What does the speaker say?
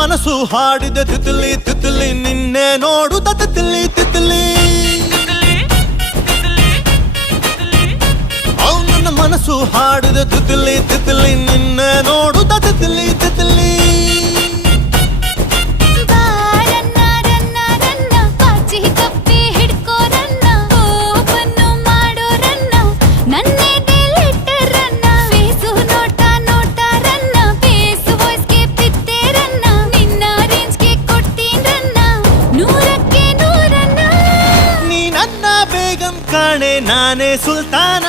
ಮನಸ್ಸು ಹಾಡಿದ ತಿತಿಲಿ ತಿತಿಲಿ ನಿನ್ನೆ ನೋಡುತ್ತ ತಿತಿಲಿ ತಿತಿಲಿ ನನ್ನ ಮನಸ್ಸು ಹಾಡಿದ ತಿತಿಲಿ ತಿತಿಲಿ ನಿನ್ನೆ ನೋಡುತ್ತ ತಿತಿಲಿ ತಿತಿಲಿ ಕಾಣೆ ನಾನೇ ಸುಲ್ತಾನ